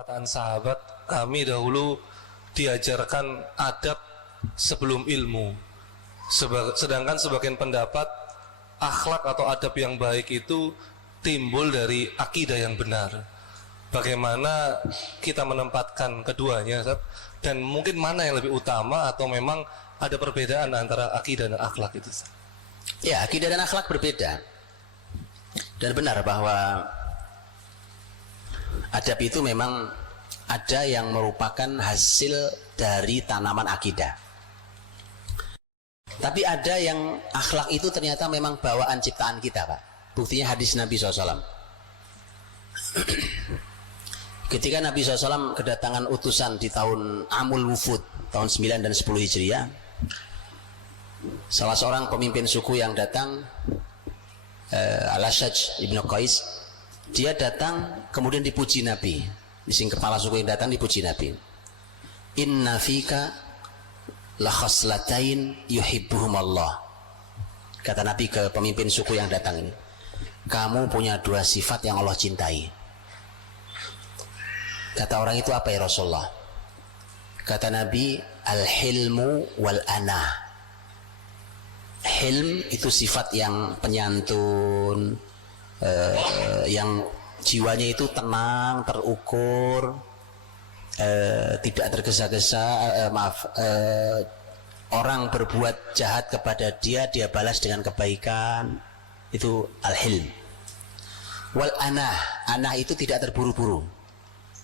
perkataan sahabat, kami dahulu diajarkan adab sebelum ilmu. Sedangkan sebagian pendapat akhlak atau adab yang baik itu timbul dari akidah yang benar. Bagaimana kita menempatkan keduanya, Ustaz? Dan mungkin mana yang lebih utama atau memang ada perbedaan antara akidah dan akhlak itu, Ustaz? Ya, akidah dan akhlak berbeda. Dan benar bahwa adab itu memang ada yang merupakan hasil dari tanaman akidah. Tapi ada yang akhlak itu ternyata memang bawaan ciptaan kita, Pak. Buktinya hadis Nabi SAW. Ketika Nabi SAW kedatangan utusan di tahun Amul Wufud, tahun 9 dan 10 Hijriah, salah seorang pemimpin suku yang datang, Al-Ashaj Ibn Qais, dia datang kemudian dipuji Nabi. Di sini kepala suku yang datang dipuji Nabi. Inna fika la khaslatain yuhibbuhum Allah. Kata Nabi ke pemimpin suku yang datang ini, kamu punya dua sifat yang Allah cintai. Kata orang itu, apa ya Rasulullah? Kata Nabi, al-hilmu wal-ana. Hilm itu sifat yang penyantun, yang jiwanya itu tenang, terukur, tidak tergesa-gesa. Orang berbuat jahat kepada dia, dia balas dengan kebaikan. Itu al-hilm. Wal-ana, ana itu tidak terburu-buru,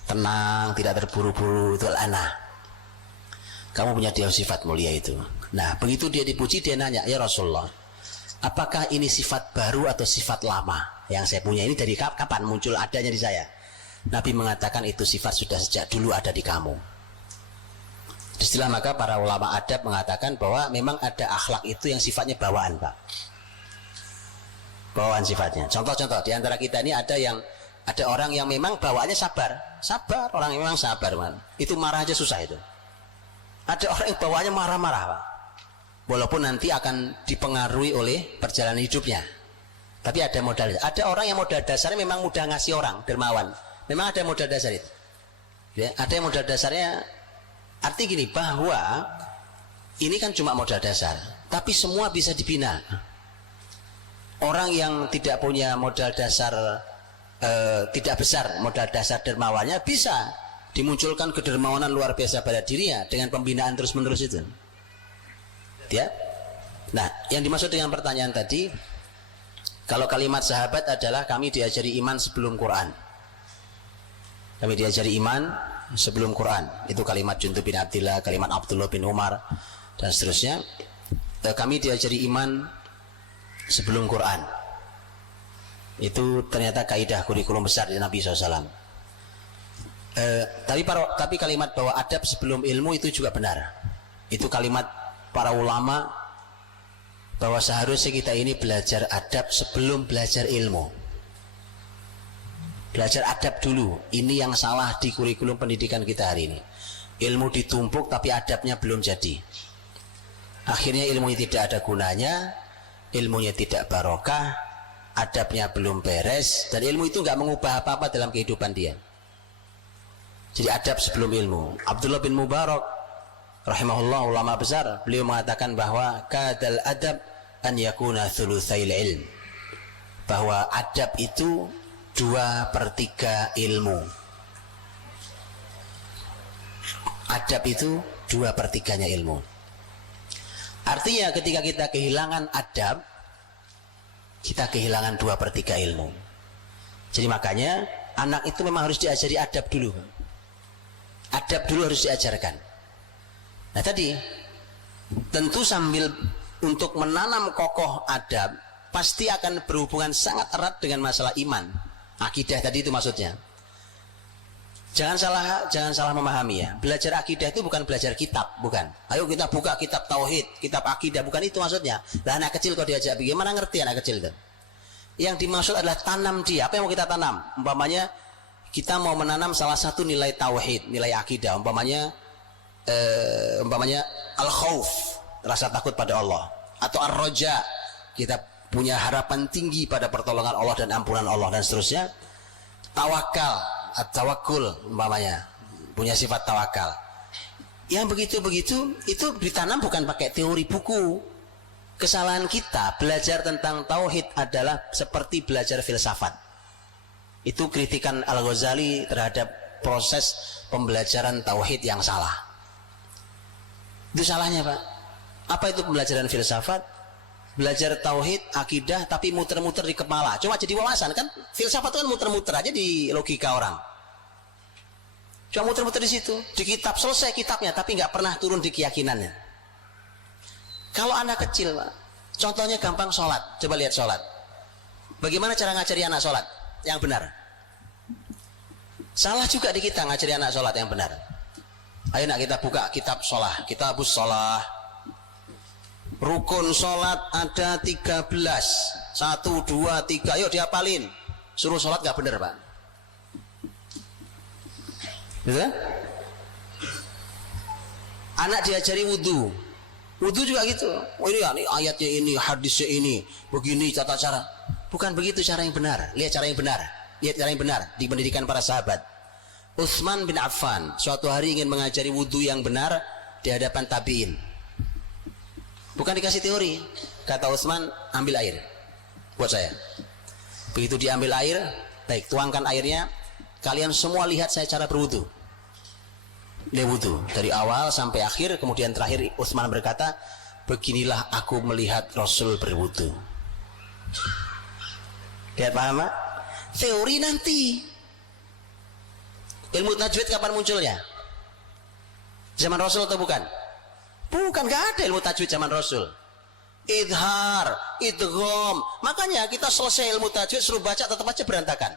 tenang, tidak terburu-buru, itu al-ana. Kamu punya dia sifat mulia itu. Nah, begitu dia dipuji, dia nanya, ya Rasulullah, apakah ini sifat baru atau sifat lama yang saya punya ini? Dari kapan muncul adanya di saya? Nabi mengatakan itu sifat sudah sejak dulu ada di kamu. Istilah maka para ulama adab mengatakan bahwa memang ada akhlak itu yang sifatnya bawaan, Pak. Bawaan sifatnya. Contoh-contoh di antara kita ini ada orang yang memang bawaannya sabar, orang yang memang sabar, man. Itu marah aja susah itu. Ada orang yang bawaannya marah-marah, Pak. Walaupun nanti akan dipengaruhi oleh perjalanan hidupnya. Tapi ada modal. Ada orang yang modal dasarnya memang mudah ngasih orang, dermawan. Memang ada modal dasar itu. Ya, ada yang modal dasarnya, arti gini, bahwa ini kan cuma modal dasar, tapi semua bisa dibina. Orang yang tidak punya modal dasar, tidak besar modal dasar dermawannya, bisa dimunculkan kedermawanan luar biasa pada dirinya dengan pembinaan terus-menerus itu. Ya. Nah, yang dimaksud dengan pertanyaan tadi, kalau kalimat sahabat adalah kami diajari iman sebelum Quran. Kami diajari iman sebelum Quran. Itu kalimat Jundub bin Abdillah, kalimat Abdullah bin Umar, dan seterusnya. Kami diajari iman sebelum Quran. Itu ternyata kaidah kurikulum besar dari Nabi SAW. Tapi kalimat bahwa adab sebelum ilmu itu juga benar. Itu kalimat para ulama bahwa seharusnya kita ini belajar adab sebelum belajar ilmu. Belajar adab dulu. Ini yang salah di kurikulum pendidikan kita hari ini. Ilmu ditumpuk tapi adabnya belum jadi. Akhirnya ilmunya tidak ada gunanya, ilmunya tidak barokah, adabnya belum beres, dan ilmu itu nggak mengubah apa-apa dalam kehidupan dia. Jadi adab sebelum ilmu. Abdullah bin Mubarak rahimahullah, ulama besar, beliau mengatakan bahwa kadal adab an yakuna thulutsail ilm, bahwa adab itu 2/3 ilmu. Adab itu 2/3-nya ilmu. Artinya ketika kita kehilangan adab, kita kehilangan 2/3 ilmu. Jadi makanya anak itu memang harus diajari adab dulu. Adab dulu harus diajarkan. Nah tadi, tentu sambil untuk menanam kokoh adab, pasti akan berhubungan sangat erat dengan masalah iman, akidah tadi itu maksudnya. Jangan salah memahami ya. Belajar akidah itu bukan belajar kitab, bukan. Ayo kita buka kitab tauhid, kitab akidah, bukan itu maksudnya. Lah anak kecil kalau diajak bagaimana ngerti anak kecil itu? Yang dimaksud adalah tanam dia. Apa yang mau kita tanam? Umpamanya kita mau menanam salah satu nilai tauhid, nilai akidah, umpamanya al-khauf, rasa takut pada Allah, atau ar-roja, kita punya harapan tinggi pada pertolongan Allah dan ampunan Allah, dan seterusnya. Tawakal, at-tawakkul umpamanya, punya sifat tawakal. Yang begitu-begitu itu ditanam bukan pakai teori buku. Kesalahan kita belajar tentang tauhid adalah seperti belajar filsafat. Itu kritikan Al-Ghazali terhadap proses pembelajaran tauhid yang salah. Itu salahnya, Pak. Apa itu pembelajaran filsafat? Belajar tauhid, akidah, tapi muter-muter di kepala. Cuma jadi wawasan kan? Filsafat itu kan muter-muter aja di logika orang. Cuma muter-muter di situ. Di kitab selesai kitabnya, tapi nggak pernah turun di keyakinannya. Kalau anak kecil, Pak, contohnya gampang sholat. Coba lihat sholat. Bagaimana cara ngajari anak sholat yang benar? Salah juga di kita ngajari anak sholat yang benar. Ayo nak kita buka kitab sholat, kitabus sholat. Rukun sholat ada 13. 1, 2, 3. Yuk dihafalin. Suruh sholat gak bener, Pak. Gitu? Anak diajari wudhu. Wudhu juga gitu. Oh ini ayatnya ini, hadisnya ini, begini tata cara. Bukan begitu cara yang benar. Lihat cara yang benar. Lihat cara yang benar di pendidikan para sahabat. Utsman bin Affan suatu hari ingin mengajari wudhu yang benar di hadapan tabi'in. Bukan dikasih teori. Kata Utsman, ambil air buat saya. Begitu diambil air, baik, tuangkan airnya. Kalian semua lihat saya cara berwudu. Dia wudu dari awal sampai akhir. Kemudian terakhir Utsman berkata, beginilah aku melihat Rasul berwudu. Lihat, paham, Pak? Teori nanti. Ilmu tajwid kapan munculnya? Zaman Rasul atau bukan? Bukan, gak ada ilmu tajwid zaman Rasul. Idhar, idgham. Makanya kita selesai ilmu tajwid suruh baca tetap aja berantakan.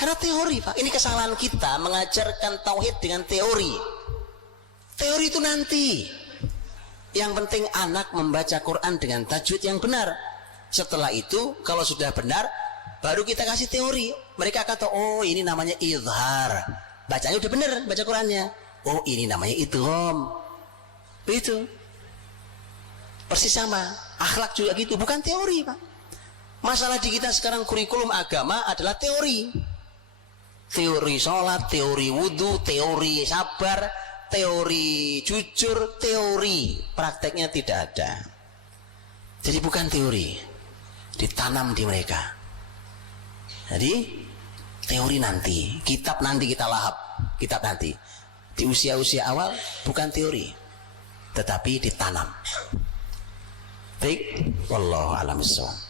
Karena teori, Pak. Ini kesalahan kita mengajarkan tauhid dengan teori. Teori itu nanti. Yang penting anak membaca Quran dengan tajwid yang benar. Setelah itu kalau sudah benar baru kita kasih teori. Mereka kata, oh ini namanya idhar. Bacanya udah benar, baca Qurannya. Oh ini namanya idgham. Begitu. Persis sama. Akhlak juga gitu, bukan teori, Pak. Masalah di kita sekarang kurikulum agama adalah teori. Teori sholat, teori wudhu, teori sabar, teori jujur, teori. Prakteknya tidak ada. Jadi bukan teori, ditanam di mereka. Jadi teori nanti, kitab nanti kita lahap, kitab nanti. Di usia-usia awal bukan teori, tetapi ditanam. Baik, wallahu a'lam bishawab.